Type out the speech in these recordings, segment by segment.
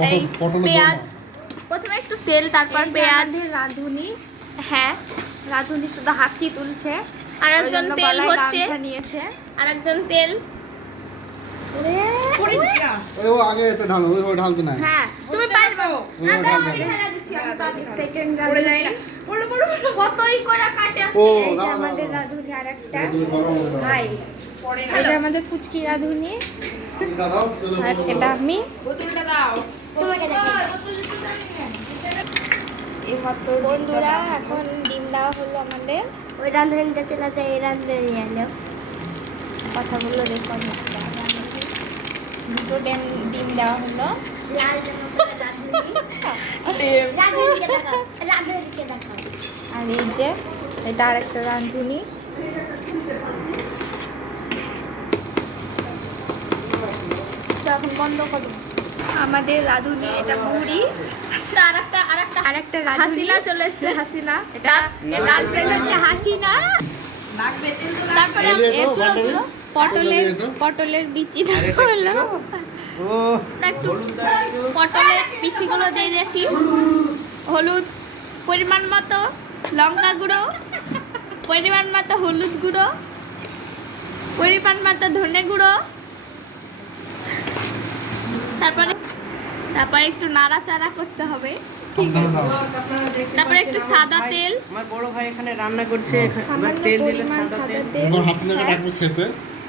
এই পেঁয়াজ, প্রথমে একটু তেল, তারপর পেঁয়াজ। রাঁধুনি, হ্যাঁ রাঁধুনি শুধু হাতটি তুলছে, আর একজন তেল হচ্ছে, নিয়েছে। আর একজন তেল। ও আগে তো ঢালো, ওই ঢালতে নাই। হ্যাঁ তুমি পারবে না, দাও আমি ঢেলে দিচ্ছি। আমি পারি। সেকেন্ড রাঁধুনি। বলো বলো বলো, কতই করে কাটে আছে। ও এই যে না আমাদের রাঁধুনি আরেকটা তুমি গরম হয়ে যাও। ভাই, এটা আমাদের পুচকি রাঁধুনি, এটা দাও, চলো। আর এটা আমি। বোতলটা দাও। বন্ধুরা এখন ডিম দেওয়া হলো আমাদের, ওই রাঁধুনিটা চলে যায়, এই রাঁধুনি এলো। কথাগুলো রেকর্ড হচ্ছে। দুটো ডিম দেওয়া হলো। লাল জামা পরা রাঁধুনি। রাঁধুনিকে দেখাও, রাঁধুনিকে দেখাও। আর এই যে এটা আরেকটা রাঁধুনি। এখন বন্ধ করো। আমাদের রাঁধুনি এটা মুড়ি, আরেকটা আরেকটা রাঁধুনি হাসিনা চলে এসেছে, হাসিনা। এটা গার্লফ্রেন্ড হচ্ছে হাসিনা। তারপরে এগুলো পটলের বিচি দেওয়া হলো। আমরা একটু পটলের বিচিগুলো দিয়ে দিয়েছি, হলুদ পরিমাণ মতো, লঙ্কা গুঁড়ো পরিমাণ মতো, হলুদ গুঁড়ো পরিমাণ মতো, ধনে গুঁড়ো। তারপরে একটু নাড়াচাড়া করতে হবে। তারপরে একটু সাদা তেল। আমার বড় ভাই এখানে রান্না করছে, সামান্য তেল দিলে পরিমাণ সাদা সাদা তেল। তেল। এবার হাসিনাকে ডাকবো খেতে।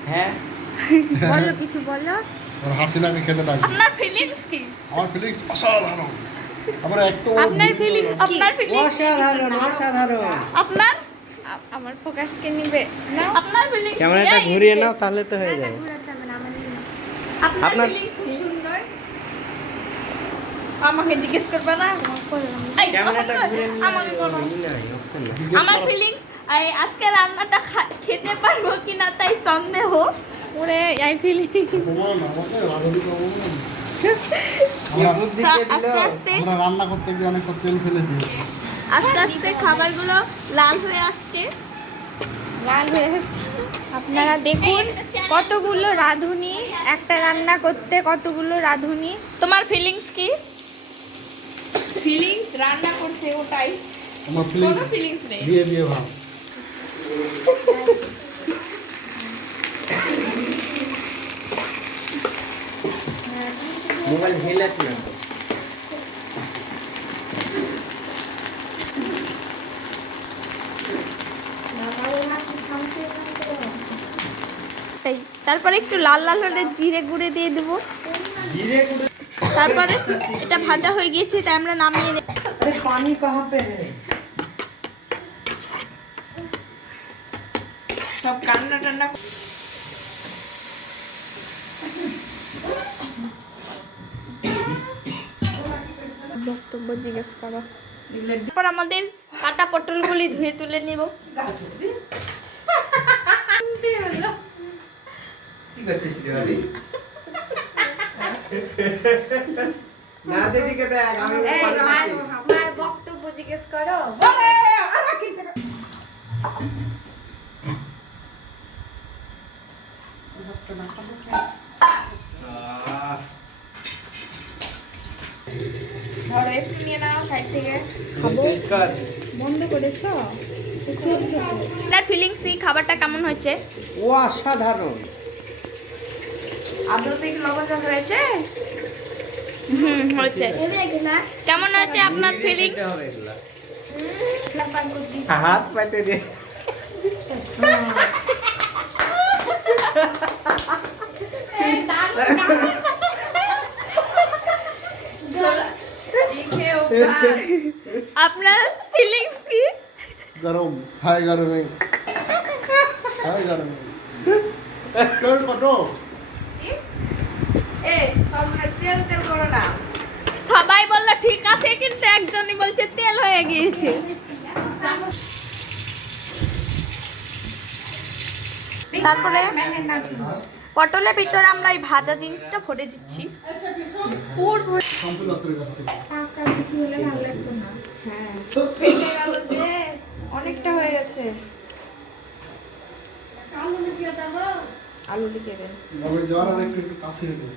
হ্যাঁ বলো কিছু বলো। আর হাসিনাকে খেতে ডাকবো। আপনার ফিলিংস কি? আমার ফিলিংস অসাধারণ। আমরা একটু আপনার ফিলিংস কি? আপনার ফিলিংস অসাধারণ অসাধারণ। আপনার আমার ফোকাসকে নিবে না। আপনার ফিলিংস ক্যামেরাটা ঘুরিয়ে নাও তাহলে তো হয়ে যাবে। ঘোরাতে হবে না, আমাদের না। আপনার আপনার- ফিলিংস খুব কি? সুন্দর। আমাকে জিজ্ঞেস করবে না? এই, ক্যামেরাটা আমাকে- ঘুরিয়ে নিয়ে আমাকে বলো। অপশন না। আমার ফিলিংস, আজকে রান্নাটা খেতে পারবো কিনা তাই সন্দেহ। ওরে আই ফিলিং। ঘুমাও না, আমাকে রাঁধুনি তো ঘুমাও না। কি বুদ্ধি তা কে দিল? আস্তে আস্তে আমরা রান্না করতে গিয়ে অনেক তেল ফেলে দিয়েছি। আস্তে আস্তে খাবারগুলো লাল হয়ে আসছে। লাল হয়ে এসেছে। আপনারা দেখুন কতগুলো রাঁধুনি, একটা রান্না করতে কতগুলো রাঁধুনি। তোমার ফিলিংস কি? ফিলিংস রান্না করছে ওটাই, আমার কোনো ফিলিংস নেই। দিয়ে দিয়ে ভাব। মোবাইল হিলাচ্ছে না তো। তারপরে একটু লাল লাল হলে জিরে গুঁড়ে দিয়ে দেবো। জিরে গুঁড়ো। তারপরে এটা ভাজা হয়ে গিয়েছে, তাই আমরা নামিয়ে নেব। अरे पानी कहाँ पे है? সব কান্না টান্না। বক্তব্য জিজ্ঞেস করো। তারপর আমাদের কাটা পটলগুলি ধুয়ে তুলে নেব। কি করছিস রে ভাই? না দেখি দেখ আমি মার বক্তব্য জিজ্ঞেস করো। ধরো একটু নিয়ে নাও সাইড থেকে। বন্ধ করেছো? আপনার ফিলিংসই খাবারটা কেমন হয়েছে? ও অসাধারণ। আদৌ থেকে লবণ দেওয়া হয়েছে? হয়েছে। দেখি না, কেমন হয়েছে আপনার ফিলিংস? হাত পাইতে দে। আপনার ফিলিংস কি? গরম, হাই গরমে। হাই গরমে। তেল কত? তেল তেল করো না। সবাই বললো ঠিক আছে, কিন্তু একজনই বলছে তেল হয়ে গিয়েছে। তারপরে পটলের ভিতরে আমরা এই ভাজা জিনিসটা ভরে দিচ্ছি। সম্পূর্ণ রাত্রের কাছ থেকে। পাকা কিছু হলে ভালো লাগতো না। হ্যাঁ পেটে গেল যে অনেকটা হয়ে গেছে। আলু লিখে দেন। আবার যাওয়ার আর একটু কাছে গেছে।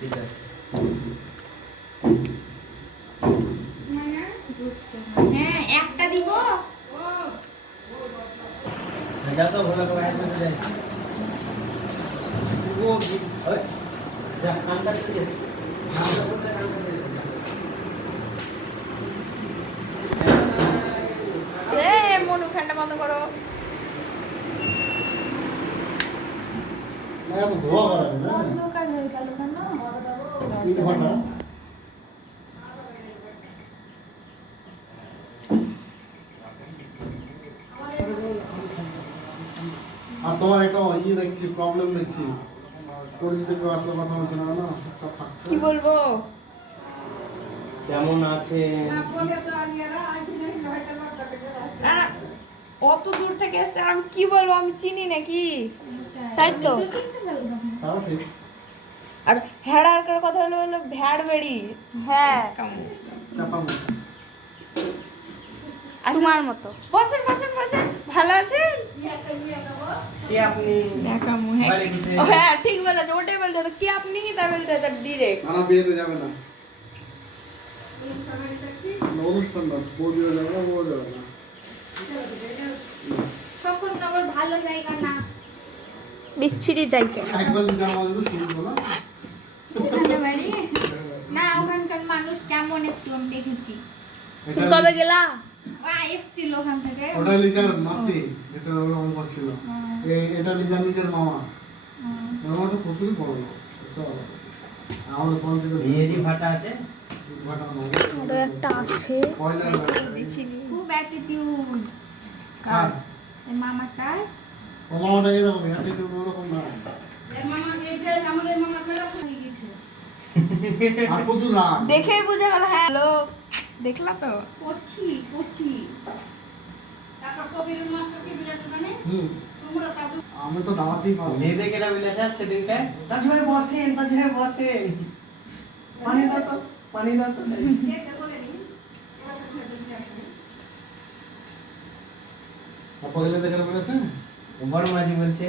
ঠিক আছে। যা তো ভালো করে আসবে তো যাই ও ওই যা কান্ডা করে মনু ফ্যানটা বন্ধ করো। না এত ধোয়া করাবে না অন্ধকার হয়ে গেল কেন? 3 ঘন্টা আর তোমার একটা দেখছি প্রবলেম দেখছি পরিচিত কেউ আসলে কথা বলছে না না চুপচাপ থাকছে। কি বলবো? কেমন আছে না, অত দূর থেকে এসছে, আমি কি বলবো? আমি চিনি নাকি? তাই তো। তাও ঠিক আর ভেড়ার কথা হলো ভ্যাড় বেড়ি। হ্যাঁ চাপা মুখ তোমার মতো। বসেন বসেন বসেন, ভালো আছেন? কি আপনি দেখামু, হ্যাঁ। বাড়ি গেছে? ও হ্যাঁ, ঠিক বলেছে, ওটাই বলতে হতো। কি আপনি তা বলতে হতো ডিরেক্ট। না বিয়েতে যাবে না অনুষ্ঠান না বউদিও যাবে না বউ যাবে না শকুননগর ভালো জায়গা না, বিচ্ছিরি জায়গা। একবার জামা দিতে শুনবো না ওখানে বাড়ি না, ওখানকার মানুষ কেমন একটু আমি দেখেছি। এটা- কবে গেলা? এসছিল ওখান থেকে। ওটা লিজার মাসি এটা ওরকম করছিল এটা লিজার নিজের মামা মামা তো প্রচুর বড় লোক বুঝছো? আমাদের পঞ্চায়েত বিয়েরই ভাটা আছে ঘটনা ওটা একটা আছে। পয়লা খুব অ্যাটিটিউড। আর এই মামাটার ও মামাটা এরকম অ্যাটিটিউড ওরকম না আর প্রচুর রাগ দেখেই বুঝে গেল। হ্যাঁ লোক দেখলা তো, কচি কচি। তারপর কবির মাস্টার কি দিয়েছে জানে? হুম তোমরা তাজু আমি তো দাওয়াতেই পাবো মেয়েদের কেটা মিলেছে সেদিনকে তাজু ভাই বসেন পানি দাও তো পয়লা দেখে বলেছে বড় মাঝি বলছে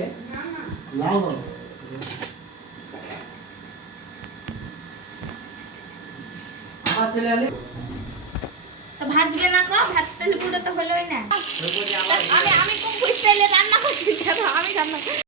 লাও দাও আমার চলে আলে তো ভাজবে না খা, ভাজতে পুরো তো হলোই না। আমি আমি কোন স্টাইলে রান্না করছি জানো? আমি রান্না